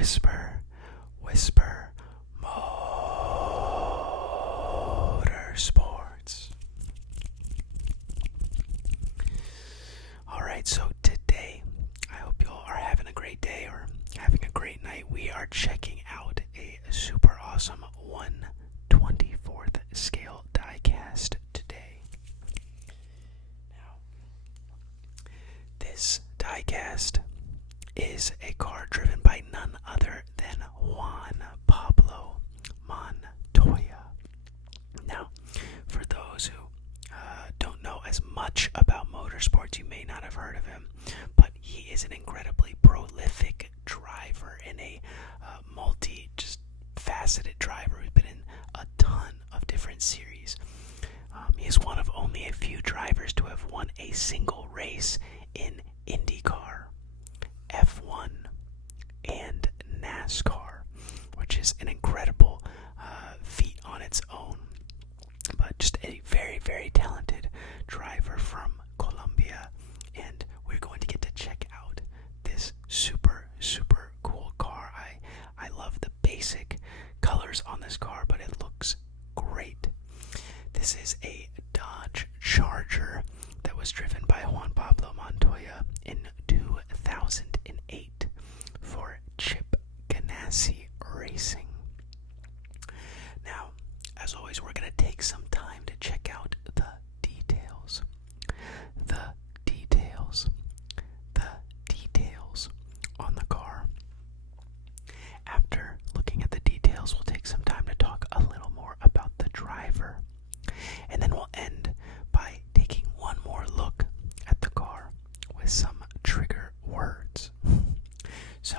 whisper, whisper, motorsports. Alright, so today, I hope you all are having a great day or having a great night. We are checking out a super awesome 1/24th scale diecast today. Now, this diecast is a car driven by none other than Juan Pablo Montoya. Now, for those who don't know as much about motorsports, you may not have heard of him, but he is an incredibly prolific driver and a faceted driver who's been in a ton of different series. He is one of only a few drivers to have won a single race in IndyCar, F1, and NASCAR, which is an incredible feat on its own. But just a very, very talented driver from Colombia, and we're going to get to check out this super, super cool car. I love the basic colors on this car, but it looks great. This is a Dodge Charger that was driven by Juan Pablo Montoya in 2008 for Chip Ganassi Racing. Now, as always, we're going to take some time to check out the details. The details on the car. After looking at the details, we'll take some time to talk a little more about the driver. And then we'll end by taking one more look at the car with some trigger words. So,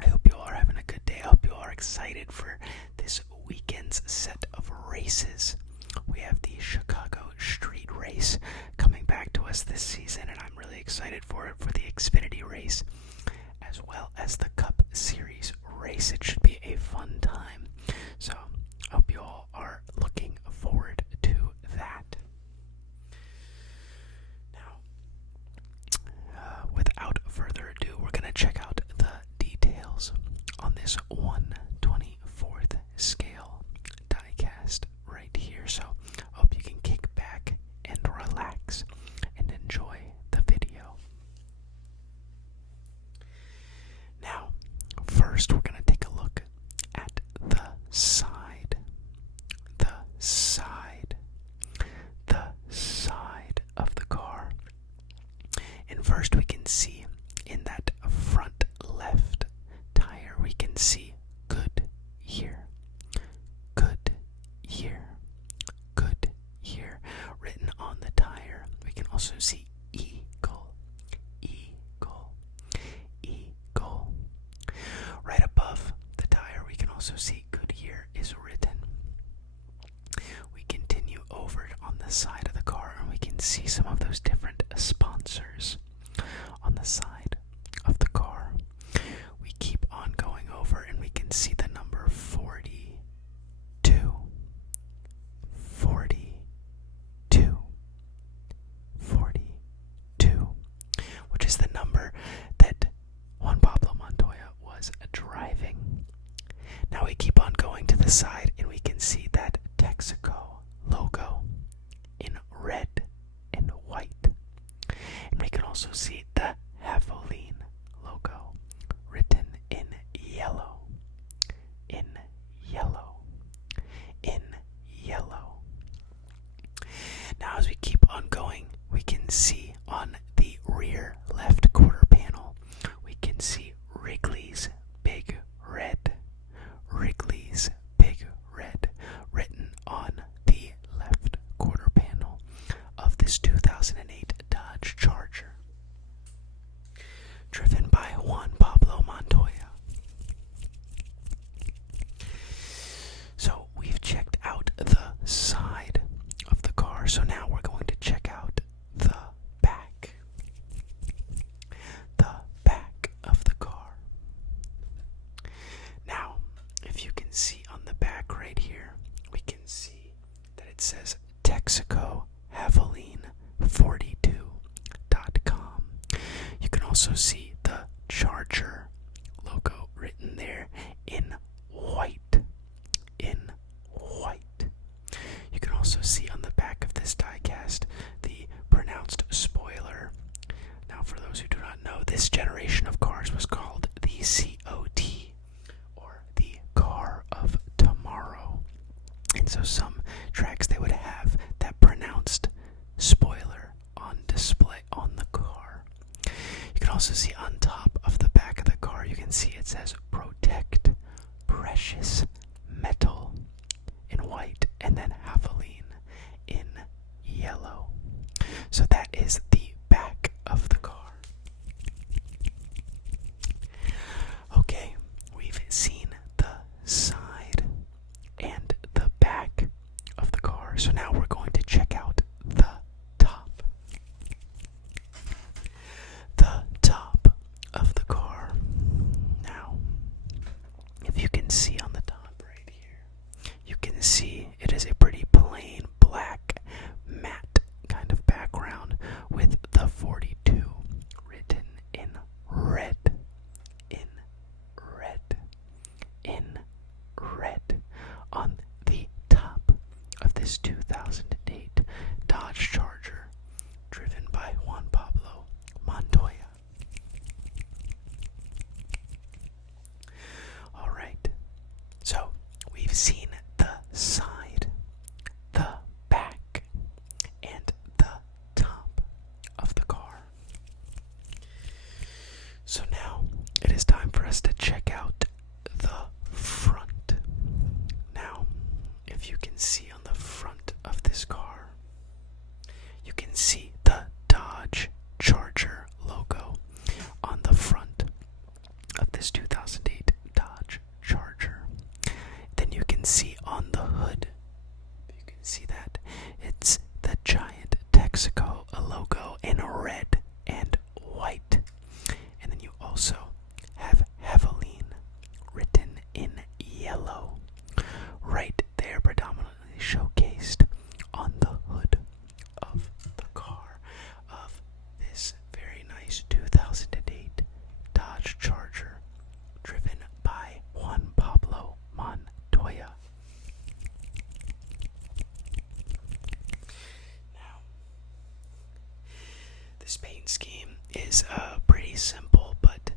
I hope you all are having a good day. I hope you all are excited for this weekend's set of races. We have the Chicago Street Race coming back to us this season, and I'm really excited for it, for the Xfinity race, as well as the Cup Series race. It should be a fun time. So, I hope you all are looking forward to that. Now, without further ado, we're going to check out the details on this 1/24th scale diecast right here. So, hope you can kick back and relax and enjoy the video. Now, first we're going to take a look at the side of the car. And first we can see in that front left tire, we can see good year written on the tire. We can also see eagle. Right above the tire, we can also see Goodyear is written. We continue over on the side of the car, and we can see some of those different sponsors on the side of the car. We keep on going over, and we can see the number 42, which is the number that Juan Pablo Montoya was driving. Now we keep on going to the side, and we can see that TEXACO logo in red and white. And we can also see the HAVOLINE logo written in yellow. Now as we keep on going, we can see on the rear left quarter panel, we can see Wrigley's Big Red written on the left quarter panel of this 2008 Dodge Charger, driven by Juan Pablo Montoya. So we've checked out the side of the car, so now we're going to check out the back of the car. Now, if you can see on the back right here, we can see that it says Texaco Havoline 42.com. You can also see the Charger logo written says protect precious metal in white, and then HAVOLINE in yellow. So that is the back of the car. Okay, we've seen the side and the back of the car. So now we're going to check out the top. The top of the car. Now, if you can see on the top right here, you can see it is a pretty plain black matte kind of background with the 42 written in red, in red, in red on the top of this 2008 Dodge Charger driven by Juan Pablo Montoya. Alright, so we've seen the side, the back, and the top of the car. So now it is time for us to check out the front. Now, if you can see on the front of this car, you can see the Dodge Charger logo on the front of this 2008 Dodge Charger. Then you can see on the hood, you can see that it's the giant TEXACO logo in red and white. And then you also have HAVOLINE written in yellow right there, predominantly showcased on the hood of the car of this very nice 2008 Dodge Charger driven by Juan Pablo Montoya. Now, this paint scheme is pretty simple, but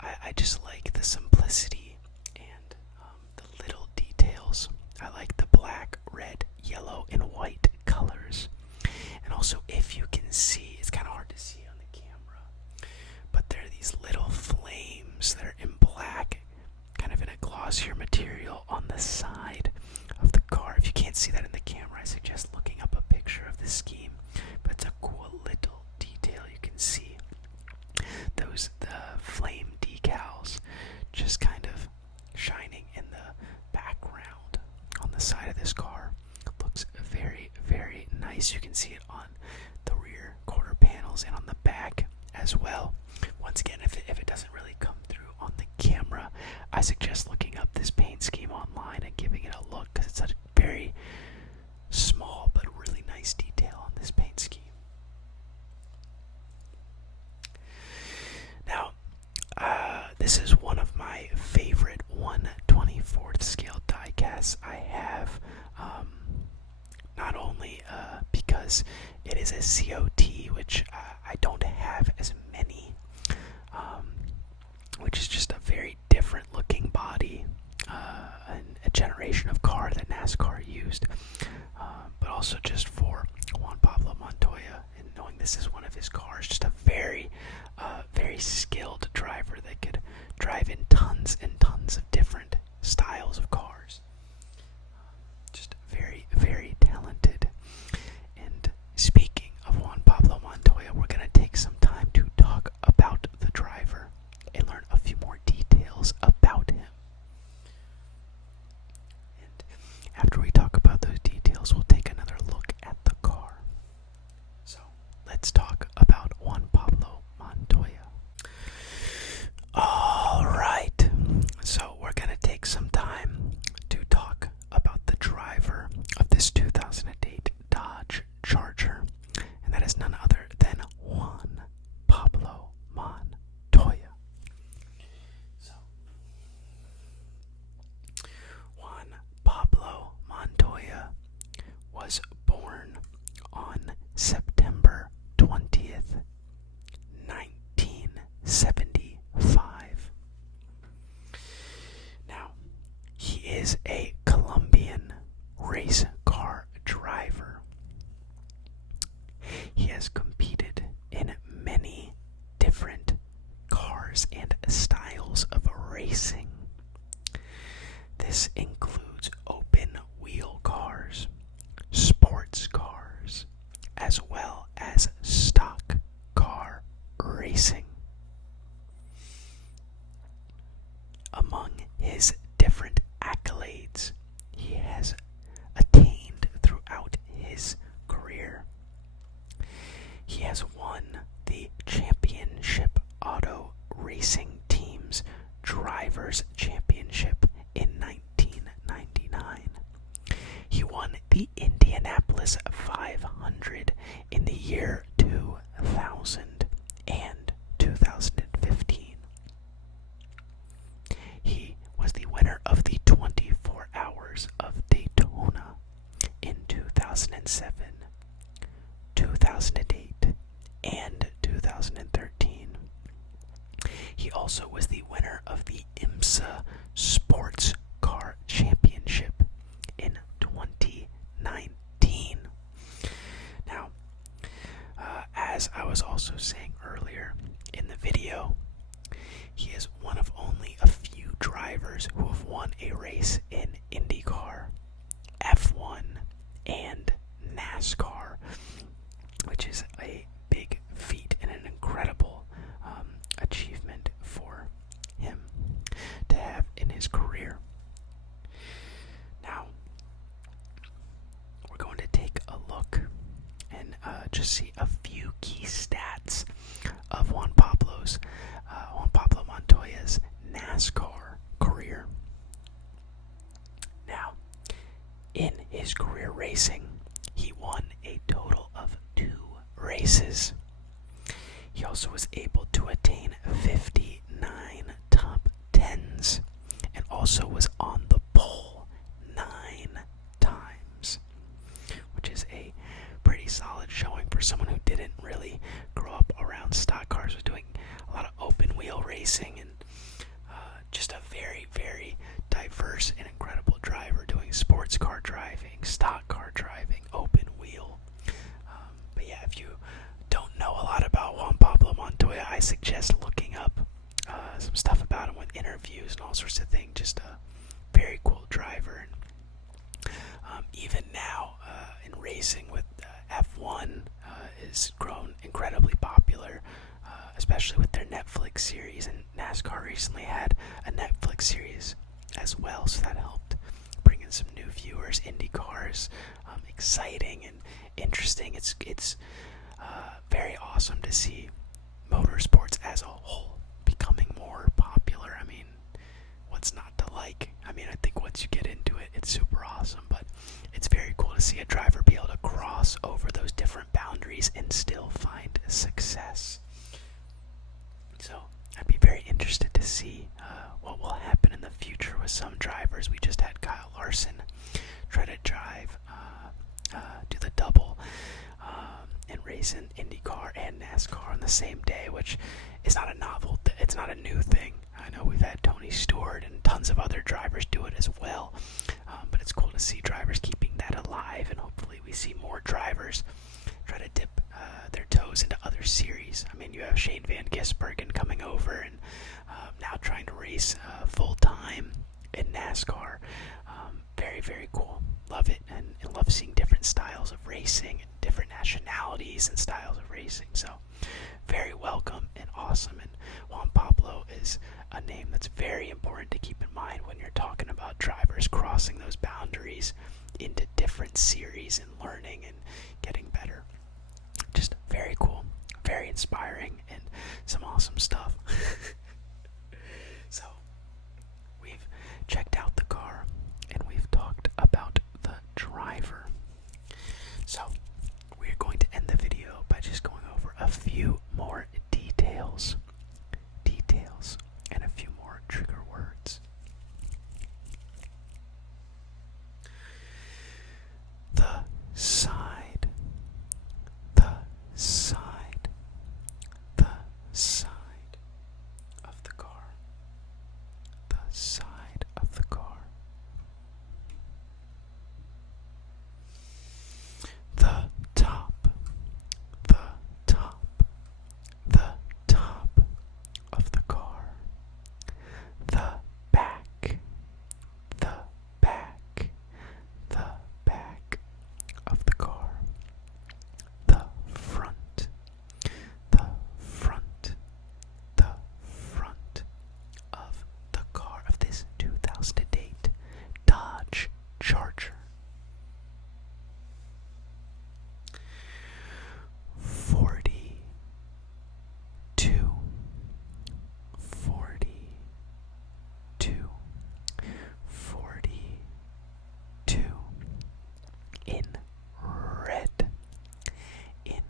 I just like the simplicity and the little details. I like the black, red, yellow, and white colors. And also, if you can see, it's kind of hard to see on the camera, but there are these little flames that are in black, kind of in a glossier material on the side of the car. If you can't see that in the camera, I suggest looking up a picture of the scheme, but it's a cool little detail. You can see the flame decals just kind of shining in the background on the side of this car. Looks very, very nice. You can see it on the rear quarter panels and on the back as well. Once again, if it doesn't really come through on the camera, I suggest looking up this paint scheme online and giving it a look, because it's a very small but really nice detail on this paint scheme. Now, this is one of my favorite 1/24th scale die casts I have. Not only because it is a COT, which I don't have as many, which is just a very different looking body, and a generation of car that NASCAR used, but also just for Juan Pablo Montoya, and knowing this is one of his cars, just a very skilled driver that could drive in tons and tons of different styles of cars. Just very, very talented. And speaking of Juan Pablo Montoya, we're going to take some time to talk about the driver and learn a few more details about him. And after we talk about those details, we'll take another look at the car. So let's talk about Juan Pablo Montoya. Alright, so we're going to take some time to talk about the driver of this 2008 Dodge Charger, and that is none other than Juan Pablo Montoya. So, Juan Pablo Montoya was born on September 20th, 1975. Now, he is a Colombian race car driver. He has competed in many different cars and styles of racing. drivers who have won a race in IndyCar, F1, and NASCAR, which is a big feat and an incredible achievement for him to have in his career. Now, we're going to take a look and just see a few key stats of Juan Pablo Montoya's NASCAR career. Now, in his career racing, he won a total of 2 races. He also was able to attain 59 top 10s and also was on the pole 9 times, which is a pretty solid showing for someone who didn't really grow up around stock cars, was doing a lot of open wheel racing, and just a very, very diverse and incredible driver doing sports car driving, stock car driving, open wheel. But yeah, if you don't know a lot about Juan Pablo Montoya, I suggest looking up some stuff about him with interviews and all sorts of things. Just a very cool driver. And even now in racing with F1 is grown incredibly popular, especially with their Netflix series, and NASCAR recently had a Netflix series as well, so that helped bring in some new viewers. IndyCar is exciting and interesting. It's very awesome to see motorsports as a whole becoming more popular. I mean, what's not to like? I mean, I think once you get into it, it's super awesome, but it's very cool to see a driver be able to cross over those different boundaries and still find success. So I'd be very interested to see what will happen in the future with some drivers. We just had Kyle Larson try to drive, do the double, and race in IndyCar and NASCAR on the same day, which is not a novel. It's not a new thing. I know we've had Tony Stewart and tons of other drivers do it as well, but it's cool to see drivers keeping that alive, and hopefully we see more drivers try to dip their toes into other series. I mean, you have Shane Van Gisbergen coming over and now trying to race full-time in NASCAR. Very, very cool. Love it, and love seeing different styles of racing and different nationalities and styles of racing. So very welcome and awesome, and Juan Pablo is a name that's very important to keep in mind when you're talking about drivers crossing those boundaries into different series and learning and getting better. Just very cool, very inspiring, and some awesome stuff. So we've checked out the car and we've talked about the driver. So we're going to end the video by just going over a few more details and a few more trigger words. The side, the side, the side of the car, the side of the car. The top, the top, the top of the car. The back, the back, the back of the car. The front, the front, the front of the car of this 2008 Dodge Charger. 42, 42, 42 in red, in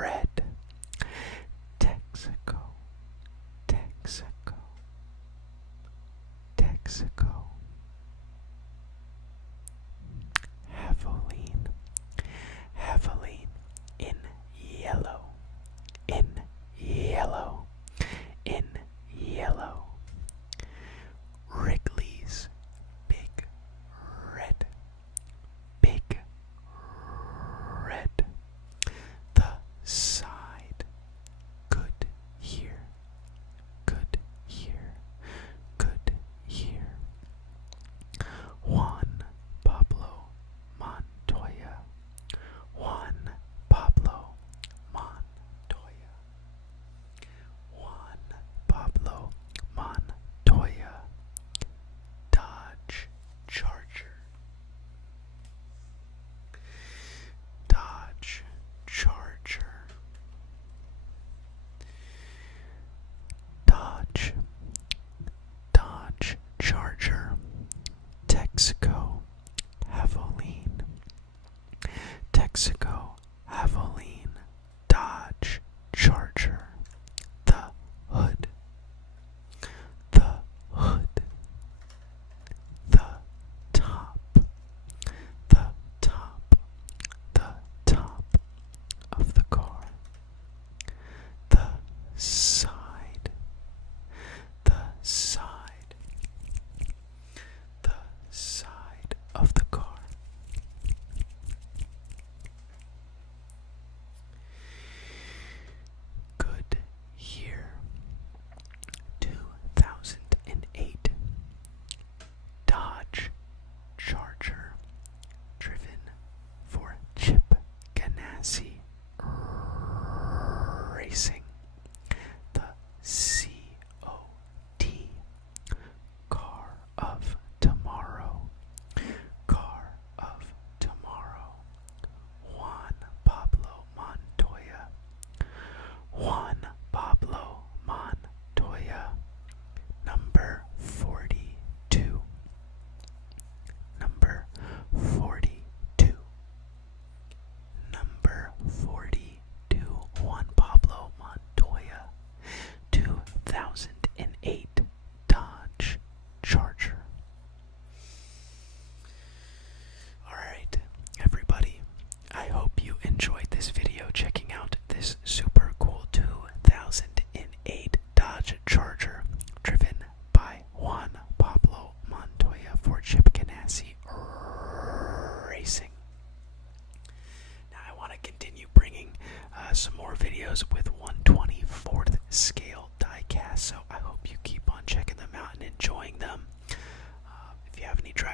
red. Texaco, Texaco, Texaco. Havoline, Havoline in yellow, in yellow, in yellow. Wrigley's big red, big red. The side, good here, good here.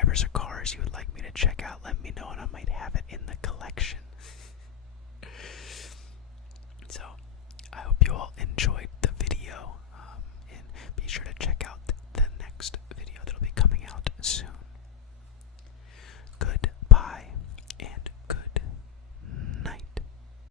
drivers or cars you would like me to check out, let me know, and I might have it in the